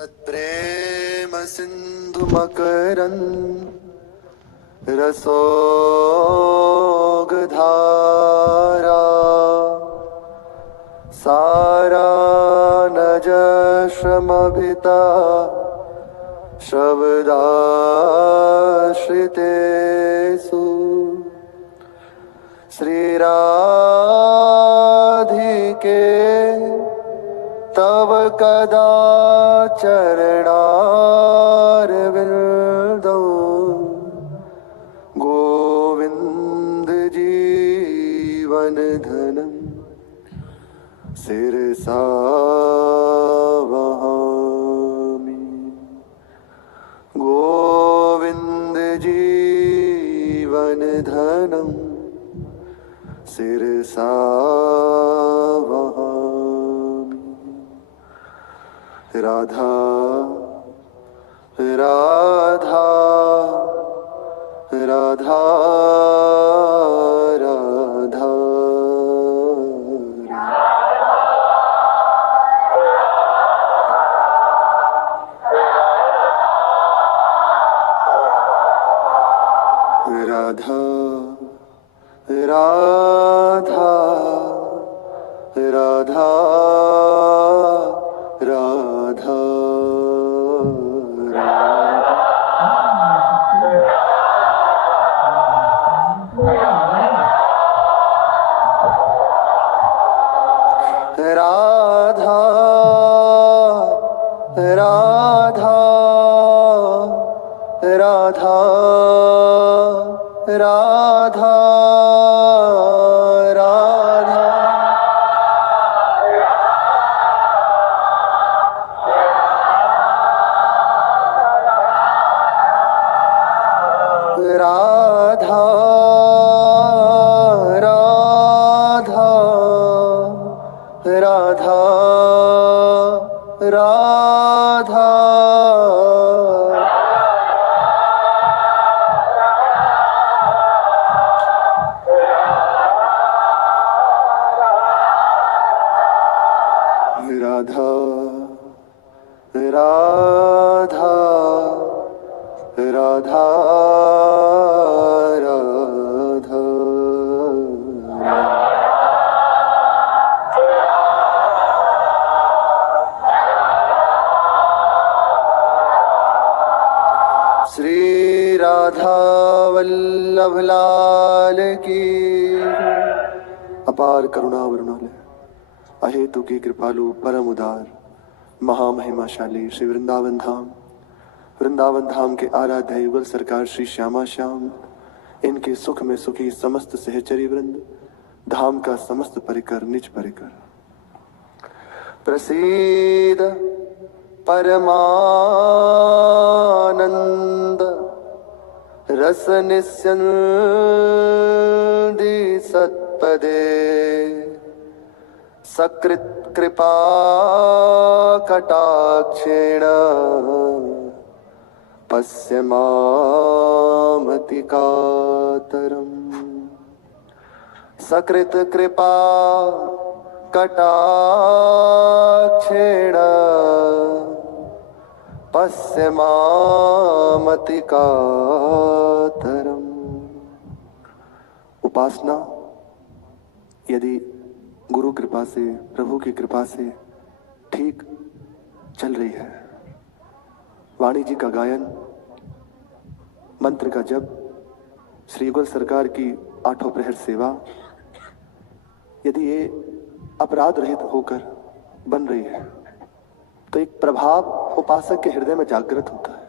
प्रेम सिंधु मकरंद रसोग धारा सारा नज श्रमभिता शब्दाश्रितेषु श्रीराधिके तव कदा चरणारविंदो गोविंद जीवन धनम सिरसा वहामि। गोविंद जीवन धनम सिरसा राधा राधा राधा राधा राधा राधा राधा राधा राधा राधा राधा राधा राधा राधा राधा राधा राधा राधा राधा श्री राधा वल्लभ लाल की। अपार करुणा वरुणालय अहेतु की कृपालु परम उदार महामहिमाशाली श्री वृंदावन धाम के आराध्य युगल सरकार श्री श्यामा श्याम, इनके सुख में सुखी समस्त सहचरी वृंद, धाम का समस्त परिकर निज परिकर। प्रसीद परमानंद रस निस्यंदी सत्पदे सकृत कृपा कटाक्षेण पश्यमामतिकातरम्। सकृत कृपा कटाक्षेण पश्यमामतिकातरम्। उपासना यदि गुरु कृपा से, प्रभु की कृपा से ठीक चल रही है, वाणी जी का गायन, मंत्र का जप, श्री युगल सरकार की आठों प्रहर सेवा, यदि ये अपराध रहित होकर बन रही है तो एक प्रभाव उपासक के हृदय में जागृत होता है,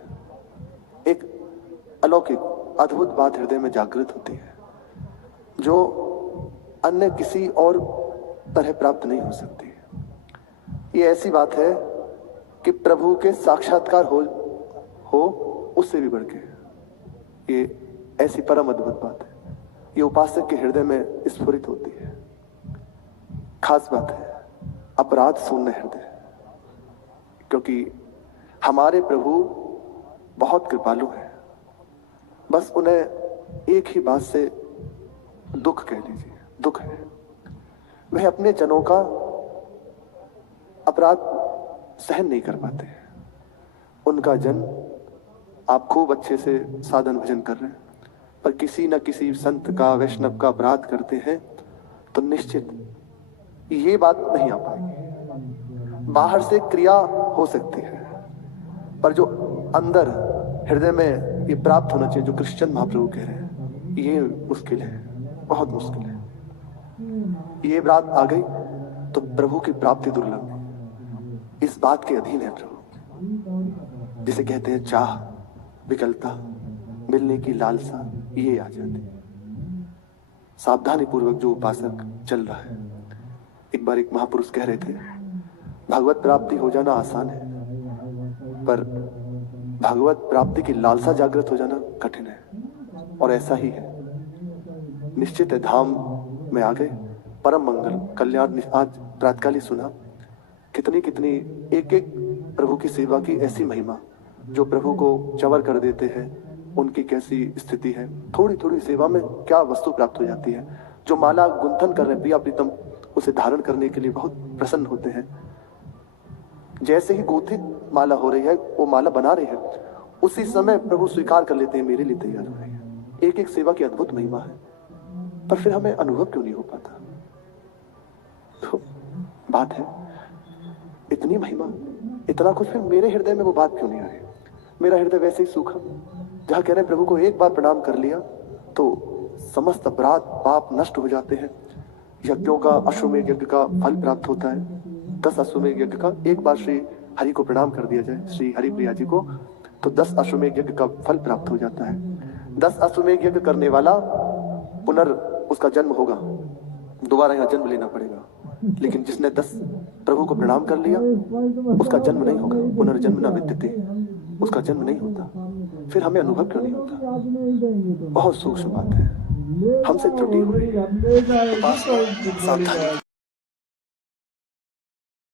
एक अलौकिक अद्भुत बात हृदय में जागृत होती है जो अन्य किसी और तरह प्राप्त नहीं हो सकती। ये ऐसी बात है कि प्रभु के साक्षात्कार हो उससे भी बढ़ के, ये ऐसी परम अद्भुत बात है, ये उपासक के हृदय में स्फुरित होती है। खास बात है अपराध शून्य हृदय, क्योंकि हमारे प्रभु बहुत कृपालु हैं। बस उन्हें एक ही बात से दुख कह लीजिए, दुख है। वह अपने जनों का अपराध सहन नहीं कर पाते, उनका जन्म आप खूब अच्छे से साधन भजन कर रहे हैं, पर किसी न किसी संत का, वैष्णव का अपराध करते हैं तो निश्चित ये बात नहीं आ पाएगी। बाहर से क्रिया हो सकती है, पर जो अंदर हृदय में ये प्राप्त होना चाहिए, जो कृष्ण महाप्रभु कह रहे हैं, ये मुश्किल है, बहुत मुश्किल है। ये बात आ गई तो प्रभु की प्राप्ति दुर्लभ है। इस बात के अधीन है प्रभु, जिसे कहते हैं चाह, विकलता, मिलने की लालसा, ये आ जाती। सावधानी पूर्वक जो उपासक चल रहा है, एक बार एक महापुरुष कह रहे थे, भगवत प्राप्ति हो जाना आसान है, पर भगवत प्राप्ति की लालसा जागृत हो जाना कठिन है। और ऐसा ही है, निश्चित है धाम में आ गए, परम मंगल कल्याण। आज प्रातःकाल ही सुना, कितनी कितनी एक एक प्रभु की सेवा की ऐसी महिमा, जो प्रभु को चवर कर देते हैं, उनकी कैसी स्थिति है। थोड़ी थोड़ी सेवा में क्या वस्तु प्राप्त हो जाती है। जो माला गुंथन कर रहे हैं प्रिया प्रीतम, उसे धारण करने के लिए बहुत प्रसन्न होते हैं। जैसे ही गुंथित माला हो रही है, वो माला बना रहे हैं, उसी समय प्रभु स्वीकार कर लेते हैं, मेरे लिए तैयार हो रही है। एक एक सेवा की अद्भुत महिमा है, पर फिर हमें अनुभव क्यों नहीं हो पाता? तो बात है, इतनी महिमा, इतना कुछ, फिर मेरे हृदय में वो बात क्यों नहीं आ रही? मेरा हृदय वैसे ही सूखा, जहां कह रहे प्रभु को एक बार प्रणाम कर लिया तो समस्त अपराध पाप नष्ट हो जाते हैं। यज्ञों का, अश्वमेध यज्ञ का फल प्राप्त होता है। 10 अश्वमेध यज्ञ का, एक बार श्री हरि को प्रणाम कर दिया जाए, श्री हरि प्रिया जी को, तो 10 अश्वमेध यज्ञ का फल प्राप्त हो जाता है। 10 अश्वमेध यज्ञ करने वाला उसका जन्म होगा, दोबारा यहाँ जन्म लेना पड़ेगा। लेकिन जिसने 10 प्रभु को प्रणाम कर लिया, उसका जन्म नहीं होगा, पुनर्जन्म न विद्यते, उसका जन्म नहीं होता। फिर हमें अनुभव क्यों नहीं होता? बहुत सूक्ष्म बात है, हमसे त्रुटि हुई है। सावधानी